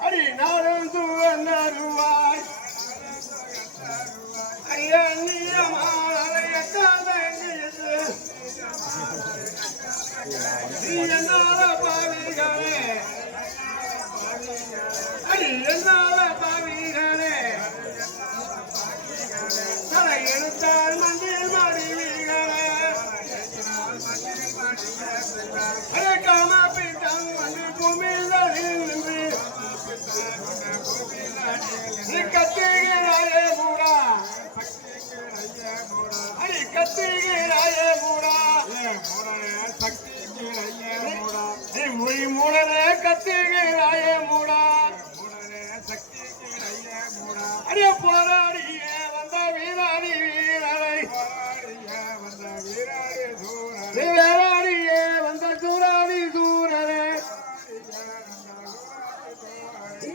அடி நாளும் தூவருவாய் ஐயா என்னால பாவிகளே அடி என்னால பாவிகளே தலை எழுத்தால் மண்டில் மாடிவீர்களே காம பிட்டம் வந்து பூமியில் நின்று நீ கத்துகிறாயே மூடா அடி கத்துகிறாயே மூடா நீ மொழி மூடனே கத்துகிறாயே மூடா அடிய போராடியே வந்த வீராடி வீரரை வேளாடியே வந்த சூராடி சூரரே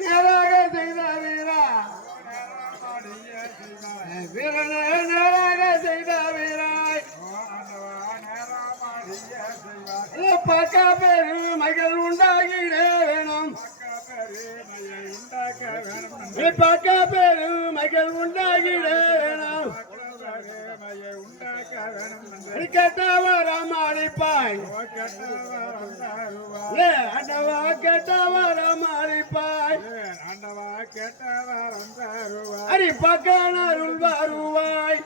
நேராக செய்த வீரா வீரனே நேராக செய்த வீராய் பக்க பெரு மகள் உண்டாகிட வேணும் பக்க பெரு மகள் உண்டாகிட வேணும் கெட்டவரம் அழிப்பாய் அண்டவா கெட்டவரம் அழிப்பாய் அடி பக்கானருள் வருவாய்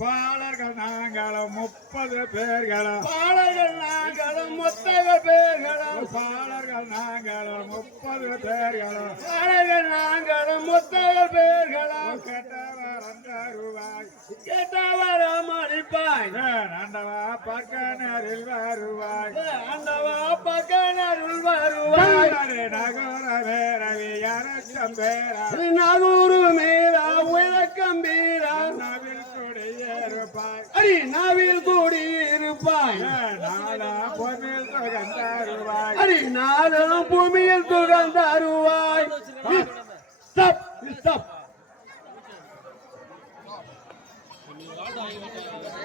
பாலர்கள் நாங்களும் 30 பேர்களும் பாலர்கள் நாங்களும் மொத்தக பேர்களும் பாலர்கள் நாங்களும் 30 பேர்களும் பாலர்கள் நாங்களும் மொத்தக பேர்களும் கெட்டவரம் தருவாய் கெட்டவரம் அழிப்பாய் ஆண்டவா பக்கனரில் வருவாய் ஆண்டவா பக்கனருள் வருவாய் நகர பேரவி இறக்கம் பேரா நகூரு மீரா உயக்கம் பீரா நவில் கொடியேறுப்பாய் அடி நாவில் கூடியிருப்பாய் நாளா பொன்னில் சுகந்தருவாய் அடி நாளும் பூமியில் சுகந்தருவாய்